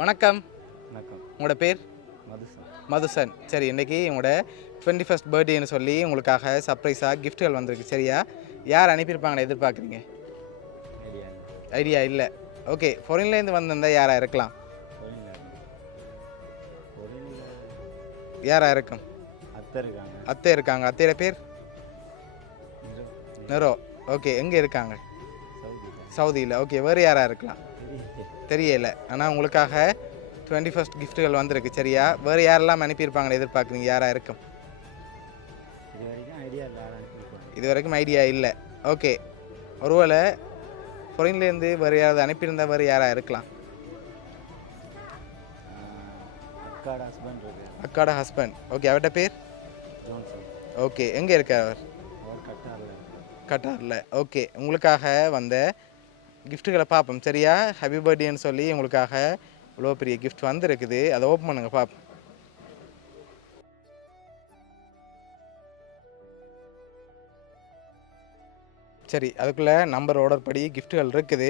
வணக்கம். வணக்கம். உங்களோட பேர்? மதுசன். மதுசன். சரி, இன்றைக்கி உங்களோட 21st பர்த்டேன்னு சொல்லி உங்களுக்காக சர்ப்ரைஸாக கிஃப்ட்டுகள் வந்திருக்கு. சரியா? யார் அனுப்பியிருப்பாங்கன்னு எதிர்பார்க்குறீங்க? ஐடியா இல்லை. ஐடியா இல்லை. ஓகே, ஃபாரின்லேருந்து வந்திருந்தால் யாராக இருக்கலாம்? பொருளில் யாராக இருக்கும்? அத்தை இருக்காங்க. அத்தை இருக்காங்க. அத்தையோட பேர்? நெரோ. ஓகே, எங்கே இருக்காங்க? சவுதியில். ஓகே, வேறு யாராக இருக்கலாம்? தெரியல. ஆனால் உங்களுக்காக 21st கிஃப்ட்டுகள் வந்திருக்கு. சரியா? வேறு யாரெல்லாம் அனுப்பியிருப்பாங்கன்னு எதிர்பார்க்குறீங்க? யாராக இருக்கும்? இது வரைக்கும் ஐடியா இல்லை. ஓகே, ஒருவேளை ஃபாரின்லேருந்து வேறு யாராவது அனுப்பியிருந்தால் வேறு யாராக இருக்கலாம்? அக்காட ஹஸ்பண்ட். ஓகே, அவர்கிட்ட பேர்? ஓகே, எங்கே இருக்கார் அவர்? கட்டாரில். ஓகே, உங்களுக்காக வந்த கிஃப்ட்டுகளை பார்ப்போம். சரியா? ஹாப்பி பர்த்டேன்னு சொல்லி உங்களுக்காக இவ்வளோ பெரிய கிஃப்ட் வந்துருக்குது. அதை ஓப்பன் பண்ணுங்கள் பார்ப்போம். சரி, அதுக்குள்ளே நம்பர் ஆர்டர் படி கிஃப்ட்டுகள் இருக்குது.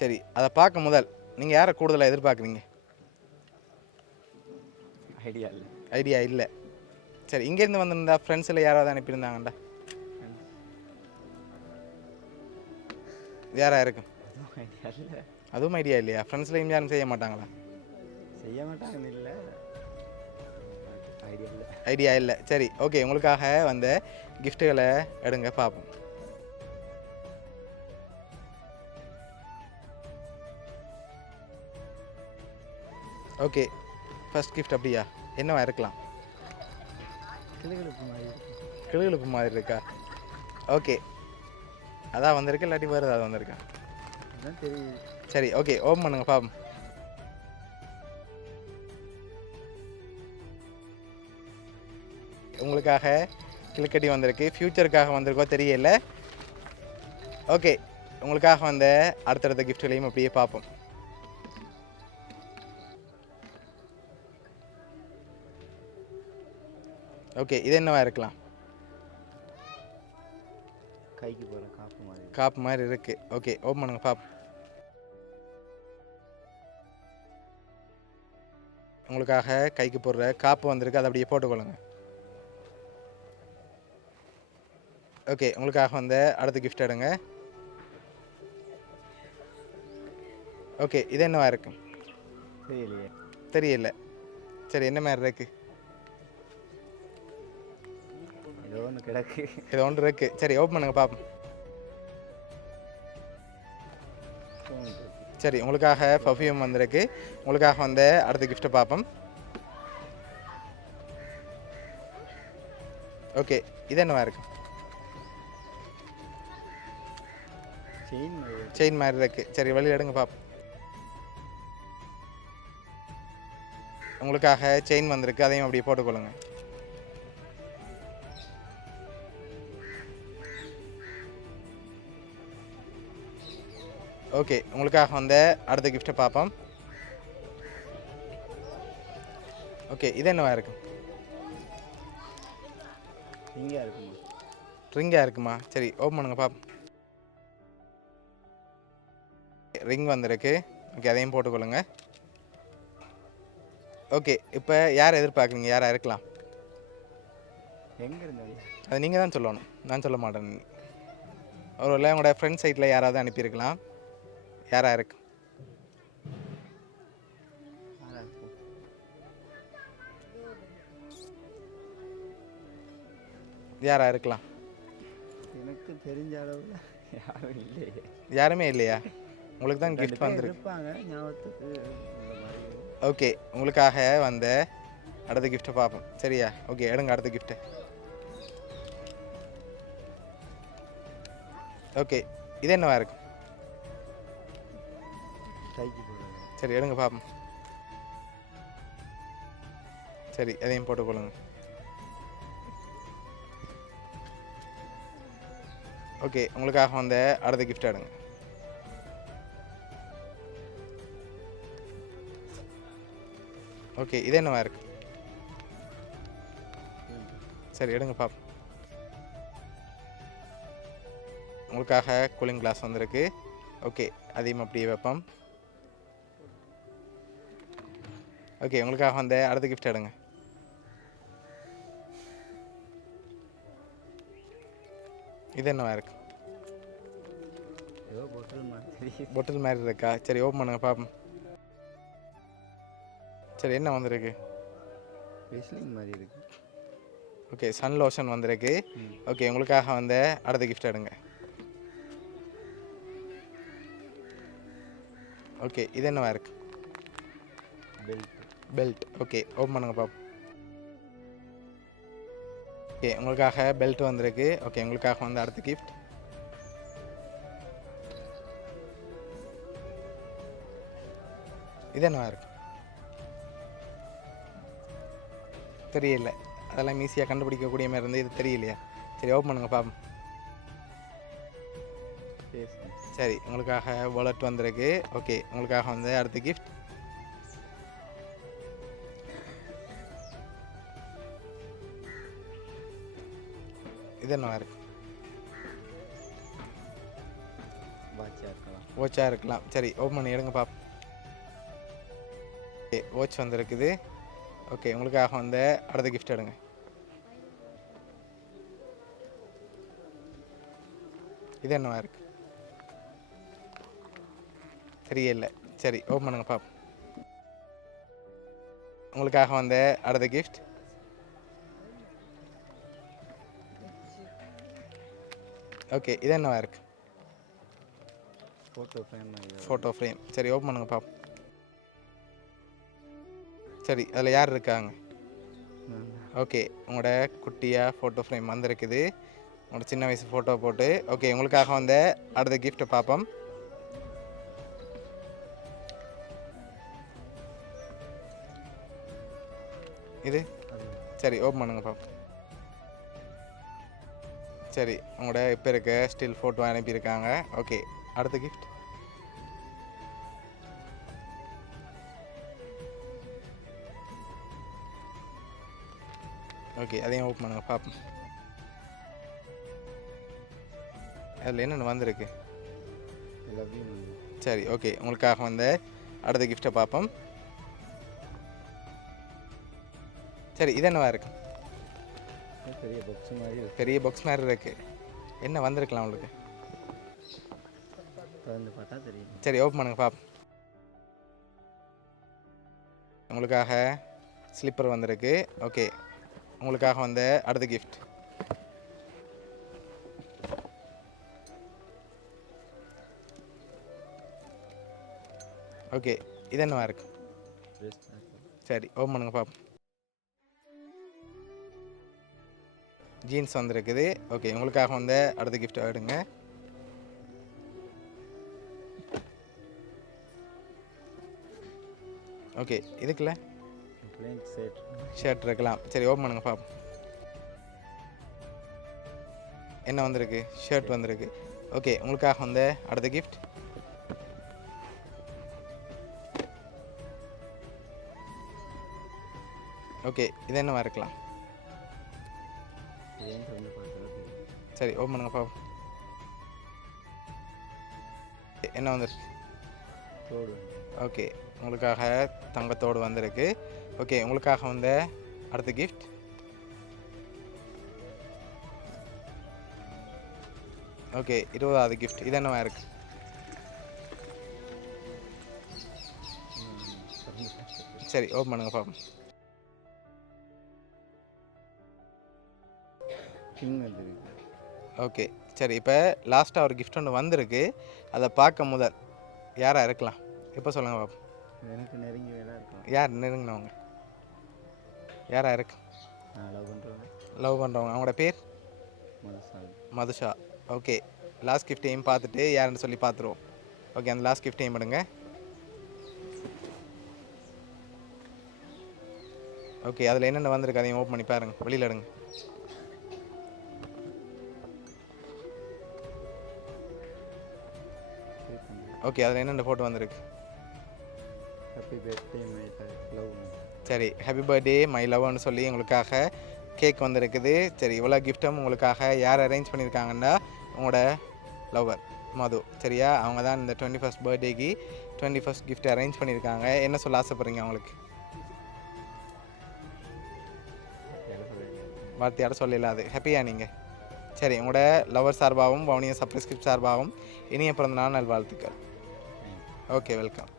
சரி, அதை பார்க்க முதல் நீங்கள் யாரை கூடுதலாக எதிர்பார்க்குறீங்க? ஐடியா இல்லை. சரி, இங்கேருந்து வந்திருந்தா ஃப்ரெண்ட்ஸில் யாராவது அனுப்பியிருந்தாங்கண்டா? யாராக இருக்கும்? அதுவும் ஐடியா இல்லையா? ஃப்ரெண்ட்ஸ்லையும் யாரும் செய்ய மாட்டாங்களா? இல்லை. ஐடியா இல்லை. சரி, ஓகே, உங்களுக்காக வந்த கிஃப்ட்டுகளை எடுங்க பார்ப்போம். ஓகே, ஃபர்ஸ்ட் கிஃப்ட் அப்படியா? என்னவா இருக்கலாம்? கிளுகிழப்பு மாதிரி இருக்கா? ஓகே, அதான் வந்திருக்கு, இல்லாட்டி வேறு ஏதாவது வந்திருக்கா? சரி, ஓகே, ஓப்பன் பண்ணுங்க பாப்போம். உங்களுக்காக கிளிக்கட்டி வந்திருக்கு. ஃப்யூச்சருக்காக வந்திருக்கோ தெரியல. ஓகே, உங்களுக்காக வந்த அடுத்தடுத்த கிஃப்ட்களையும் அப்படியே பார்ப்போம். ஓகே, இது என்னவா இருக்கலாம்? கைக்கு போகிற காப்பு மாதிரி இருக்குது. ஓகே, ஓப்பன் பண்ணுங்க பாப்போம். உங்களுக்காக கைக்கு போடுற காப்பு வந்திருக்கு. அதை அப்படியே போட்டுக்கொள்ளுங்க. ஓகே, உங்களுக்காக வந்த அடுத்த கிஃப்ட் எடுங்க. ஓகே, இது என்னவா இருக்கும்? தெரியல. சரி, என்ன மாதிரி இருக்கு? ஏதோ ஒன்று இருக்கு. சரி, ஓப்பன் பண்ணுங்க பாப்போம். சரி, உங்களுக்காக பர்ஃப்யூம் வந்திருக்கு. உங்களுக்காக வந்த அடுத்த கிஃப்ட்டை பார்ப்போம். ஓகே, இது என்னவா இருக்கு? செயின் மாதிரி இருக்கு. சரி, வெளியில் எடுங்க பார்ப்போம். உங்களுக்காக செயின் வந்திருக்கு. அதையும் அப்படியே போட்டுக்கொள்ளுங்க. ஓகே, உங்களுக்காக வந்த அடுத்த கிஃப்ட்டை பார்ப்போம். ஓகே, இது என்னவா இருக்கும்? ரிங்காக இருக்குமா? சரி, ஓப்பன் பண்ணுங்க பார்ப்போம். ரிங் வந்திருக்கு. ஓகே, அதையும் போட்டுக்கொள்ளுங்க. ஓகே, இப்போ யாரை எதிர்பார்க்குறீங்க? யாராக இருக்கலாம்? அது நீங்கள் தான் சொல்லணும், நான் சொல்ல மாட்டேன். ஒருவேளை உங்களோட ஃப்ரெண்ட் சைட்டில் யாராவது அனுப்பியிருக்கலாம். யாராக இருக்கு? யாராக இருக்கலாம்? எனக்கு தெரிஞ்ச அளவில் யாரும் இல்லையே. யாருமே இல்லையா? உங்களுக்கு தான் கிஃப்ட் வந்துருக்கு. ஓகே, உங்களுக்காக வந்த அடுத்த கிஃப்ட்டை பார்ப்போம். சரியா? ஓகே, எடுங்க அடுத்த கிஃப்ட்டு. ஓகே, இது என்னவா இருக்கும்? சரி, எடுங்க பார்ப்போம். சரி, எதையும் போட்டுக்கொள்ளுங்க. ஓகே, உங்களுக்காக வந்த அடுத்த கிஃப்ட் எடுங்க. ஓகே, இது என்னவா இருக்கு? சரி, எடுங்க பாப்போம். உங்களுக்காக கூலிங் கிளாஸ் வந்திருக்கு. ஓகே, அதையும் அப்படியே வைப்போம். ஓகே உங்களுக்காக வந்த அடுத்த கிஃப்ட் எடுங்க. இது என்னவா இருக்கு? ஏதோ பொட்டில் மாதிரி பொட்டில் மாதிரி இருக்கா? சரி ஓப்பன் பண்ணுங்க பார்ப்போம். சரி என்ன வந்திருக்கு? வெஸ்லிங் மாதிரி இருக்கு. ஓகே சன் லோஷன் வந்திருக்கு. ஓகே உங்களுக்காக வந்த அடுத்த கிஃப்ட் எடுங்க. ஓகே இது என்னவா இருக்கு? பெல்ட். பெல்ட். ஓகே ஓப்பன் பண்ணுங்க பாப்போம். ஓகே உங்களுக்காக பெல்ட் வந்திருக்கு. ஓகே உங்களுக்காக வந்து அடுத்த கிஃப்ட். இது என்னவா இருக்கு? தெரியல. அதெல்லாம் ஈஸியாக கண்டுபிடிக்கக்கூடிய மாதிரி இருந்து இது தெரியலையா? சரி ஓப்பன் பண்ணுங்க பாப்போம். சரி உங்களுக்காக வாலெட் வந்திருக்கு. ஓகே உங்களுக்காக வந்து அடுத்த கிஃப்ட். இது என்னவா இருக்கு? வாட்சாக இருக்கலாம். சரி ஓப்பன் பண்ணி எடுங்க பாப்போம். ஓகே வாட்ச் வந்துருக்குது. ஓகே உங்களுக்காக வந்து அடுத்த கிஃப்ட் எடுங்க. இது என்னவா இருக்கு? தெரியல. சரி ஓப்பன் பண்ணுங்க பாப்போம். உங்களுக்காக வந்து அடுத்த கிஃப்ட். ஓகே இது என்னவா இருக்கு? Photo frame. சரி ஓப்பன் பண்ணுங்க பாப்போம். சரி அதில் யார் இருக்காங்க? ஓகே உங்களோட குட்டியாக ஃபோட்டோ ஃப்ரேம் வந்திருக்குது. உங்களோட சின்ன வயசு ஃபோட்டோ போட்டு. ஓகே உங்களுக்காக வந்து அடுத்த கிஃப்ட்டை பார்ப்போம். இது சரி ஓப்பன் பண்ணுங்க பாப்போம். சரி உங்களோட இப்போ இருக்க ஸ்டில் ஃபோட்டோ அனுப்பியிருக்காங்க. ஓகே அடுத்த கிஃப்ட். ஓகே அதையும் ஓப்பன் பண்ணுங்க பார்ப்போம். அதில் என்னென்ன வந்திருக்கு? சரி ஓகே உங்களுக்காக வந்து அடுத்த கிஃப்ட்டை பார்ப்போம். சரி இது என்னவா இருக்கு? பெரிய பாக்ஸ் மாதிரி இருக்கு. என்ன வந்திருக்கலாம் உங்களுக்கு? சரி ஓப்பன் பண்ணுங்க பாப்போம். உங்களுக்காக ஸ்லிப்பர் வந்திருக்கு. ஓகே உங்களுக்காக வந்து அடுத்த கிஃப்ட். ஓகே இது என்னவா இருக்கு? சரி ஓப்பன் பண்ணுங்க பாப்போம். ஜீன்ஸ் வந்திருக்குது. ஓகே உங்களுக்காக வந்து அடுத்த கிஃப்ட் எடுங்க. ஓகே இதுக்குள்ள ஷர்ட் இருக்கலாம். சரி ஓப்பன் பண்ணுங்க பாப்போம். என்ன வந்திருக்கு? ஷர்ட் வந்திருக்கு. ஓகே உங்களுக்காக வந்து அடுத்த கிஃப்ட். ஓகே இது என்னவா இருக்கலாம்? சரி ஓப்பன் பண்ணுங்க பாப்போம். என்ன வந்திருக்கு? ஓகே உங்களுக்காக தங்கத்தோடு வந்திருக்கு. ஓகே உங்களுக்காக வந்து அடுத்த கிஃப்ட். Okay 20வது gift. இது என்னவா இருக்கு? சரி ஓப்பன் பண்ணுங்க பாப்போம். ஓகே சரி இப்போ லாஸ்ட்டாக ஒரு கிஃப்ட் ஒன்று வந்திருக்கு. அதை பார்க்க முதல் யாராக இருக்கலாம்? இப்போ சொல்லுங்கள் பாப்போம். எனக்கு நெருங்கி வேலை இருக்கும். யார் நெருங்கினவங்க? யாராக இருக்கு? லவ் பண்ணுறவங்க. அவங்களோட பேர்? மதுஷா. ஓகே லாஸ்ட் கிஃப்டையும் பார்த்துட்டு யாருன்னு சொல்லி பார்த்துருவோம். ஓகே அந்த லாஸ்ட் கிஃப்டையும் எடுங்க. ஓகே அதில் என்னென்ன வந்திருக்கு அதையும் ஓப்பன் பண்ணி பாருங்கள். வெளியில் எடுங்க. ஓகே அதில் என்னென்ன ஃபோட்டோ வந்திருக்கு? சரி ஹாப்பி பர்த்டே மை லவ்னு சொல்லி உங்களுக்காக கேக் வந்திருக்குது. சரி இவ்வளோ கிஃப்ட்டும் உங்களுக்காக யார் அரேஞ்ச் பண்ணியிருக்காங்கன்னா உங்களோட லவ்வர் மது. சரியா அவங்க தான் இந்த 21st பர்த்டேக்கு 21st கிஃப்ட் அரேஞ்ச் பண்ணியிருக்காங்க. என்ன சொல்ல ஆசைப்படுறீங்க அவங்களுக்கு? வார்த்தையாட சொல்லலாது. ஹாப்பியா நீங்கள்? சரி, உங்களோட லவர் சார்பாகவும் வவுனியா சப்ரஸ்கிரிப்ட் சார்பாகவும் இனிய பிறந்த நாள் நல்வாழ்த்துக்கள். Okay, welcome.